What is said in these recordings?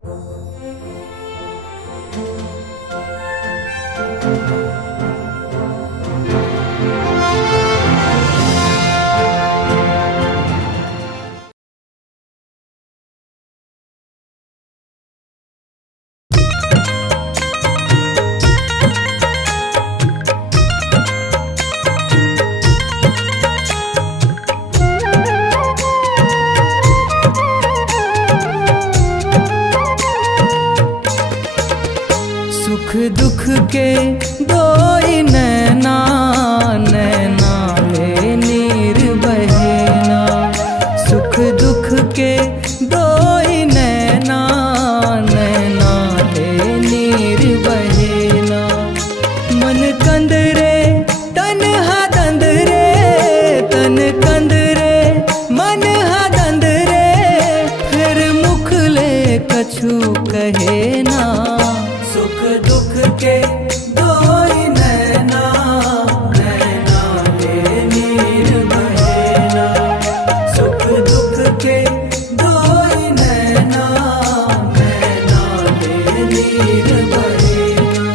सुख दुख के दोई नैना, नैना ले नीर बहेना। सुख दुख के दोई नैना, नैना ले नीर बहेना। मन कंद रे तन हा दंद रे, तन कंद रे मन हा दंद रे। फिर मुख ले कछु कहे ना। सुख दुख के दोई नैना, नैना ले नीर बहेना। सुख दुख के दोई नैना, नैना ले नीर बहेना।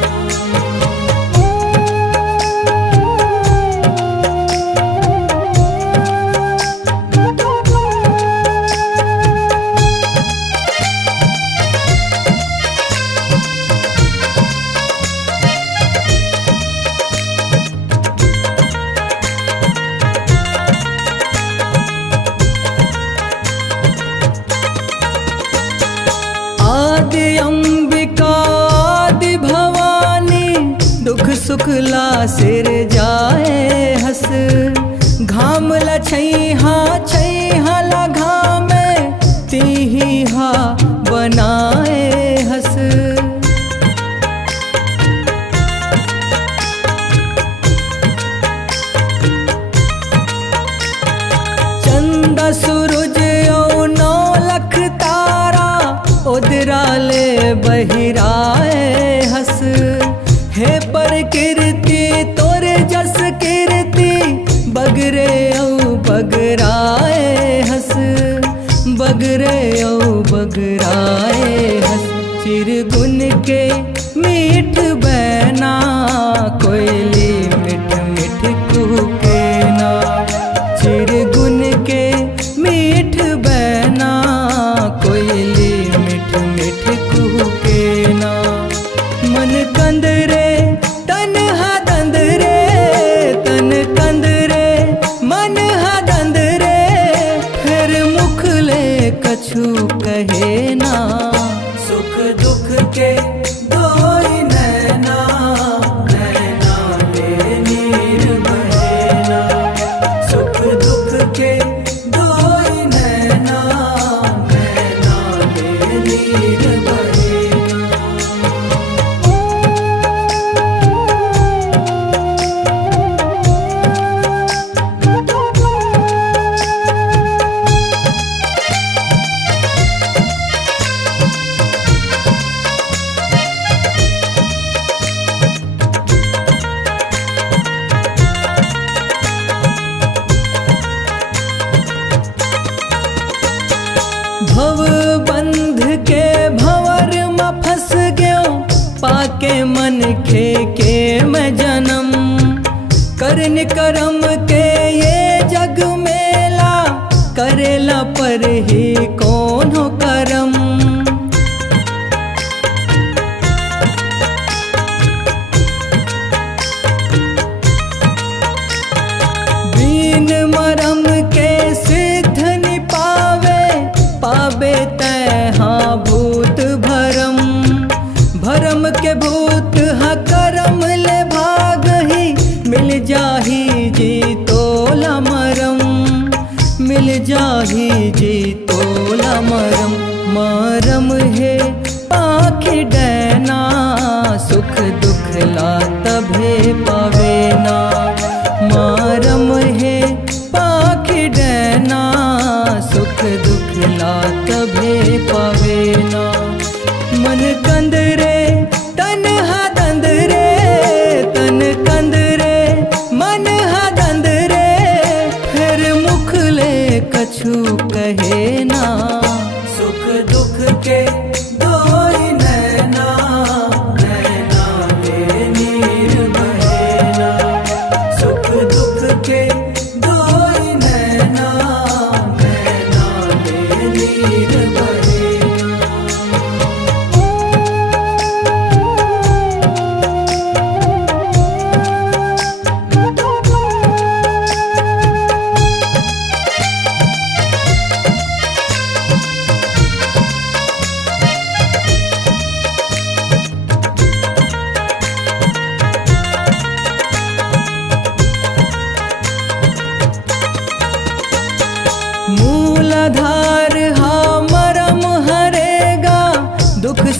आदि अंबिका आदि भवानी, दुख सुख ला सिर जाए हस। घाम ला छैहा छैहा ला घामे, तीही हा बनाए हस। चंदा सूरज औ नौ लख तारा, उदराले बहिराए हस। हे पर कीर्ति तोरे जस कीर्ति, बगरे औ बगराए हस। बगरे औ बगराए हस। चिरगुन के मीठ बैना, कोयली मिठ मिठ कुहके ना। चिरगुन के मीठ बैना, कोयली मिठ मिठ कुहके ना। मन कंद रे तन हा दंद रे, तन कंद रे मन हा दंद रे। फिर मुख ले कछु कहे ना। सुख दुख के दोई नैना, नैना ले नीर बहेना। सुख दुख के दोई नैना, नैना ले नीर बहेना। भव बंध के भंवर में फंस गयो, पाके मन के मैं जन्म। करन करम के ये जग मेला, करेला पर ही कौन हो करम। बीन मरम के सिद्ध नि पावे, पावे तैहा भूत भरम। भरम के भूत हा करम ले भागही, मिल जाही जी तोला मरम। मिल जाही जी तोला मरम। मरम है आँखि डैना, सुख दुख ला तभे पावे ना। मरम है पाखि डैना, सुख दुख ला तभे पावे ना। मन कंद रे तन हा दंद रे, तन कंद रे मन हा दंद रे। फिर मुख ले कछु कहे ना। सुख दुख के दो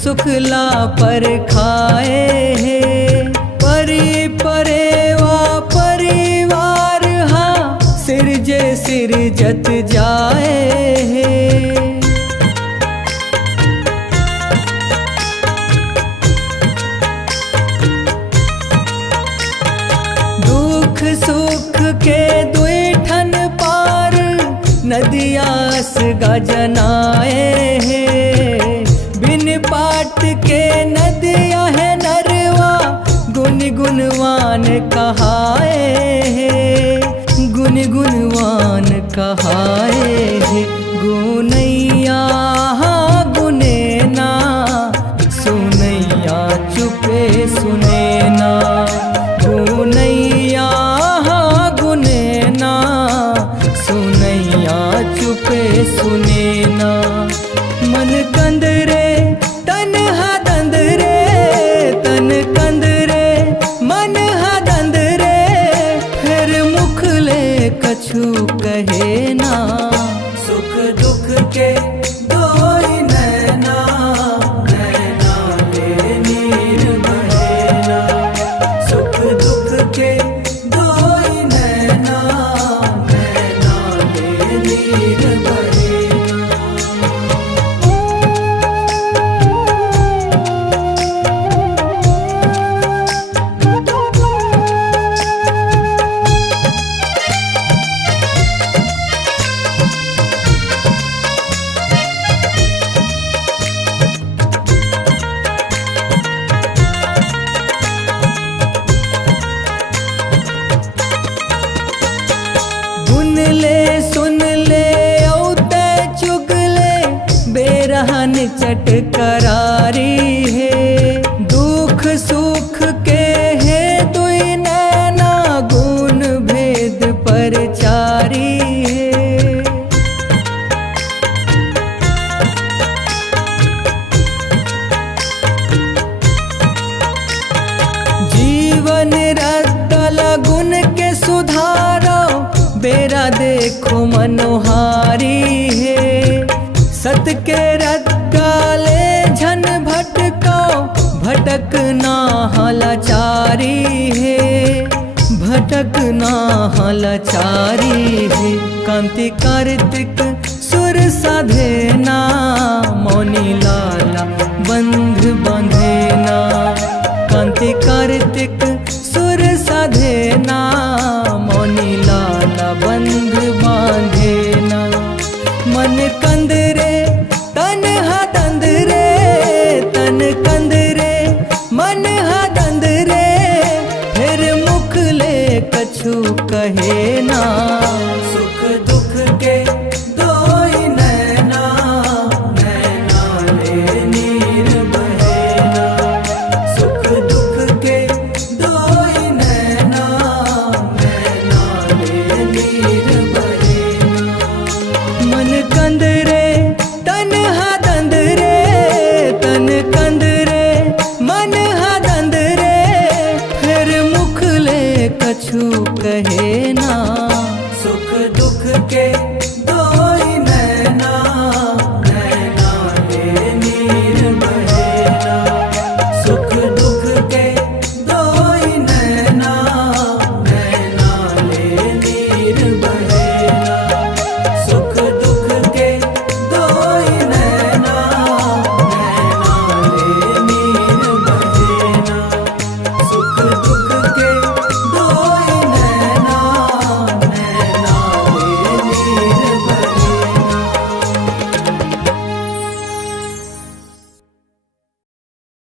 सुखला पर खाए है। परी परेवा परिवार हा सिरजे सिरजत जाए है। दुख सुख के दुईठन पार नदियास गजनाए है। बिन पाट के नदिया है नरवा गुन गुणवान कहाए है। गुन गुणवान कहाए है। गुनैया गुने ना सुनैया चुपे सुने ना। गुनैया गुने ना सुनैया चुपे सुने ना। मन कंदरे तन हा दंदरे तन कंदरे मन हा दंदरे फिर मुख ले कछु कहे ना। सुख दुख के दोई नैना नैना ले नीर बहेना। सुख दुख के दोई नैना नैना ले नीर बहेना। सुन ले औते चुगले बेरहन चट करारी है। दुख सुख के है दुई नैना गुण भेद परचारी है। जीवन रद्दल गुण के सुधारो बेरा देखो मनोहारी है। सत के रद्दाले झन भटको भटकना हलाचारी है। भटकना हलाचारी है। कांति कार्तिक सुर साधे ना मौनी लाला बंद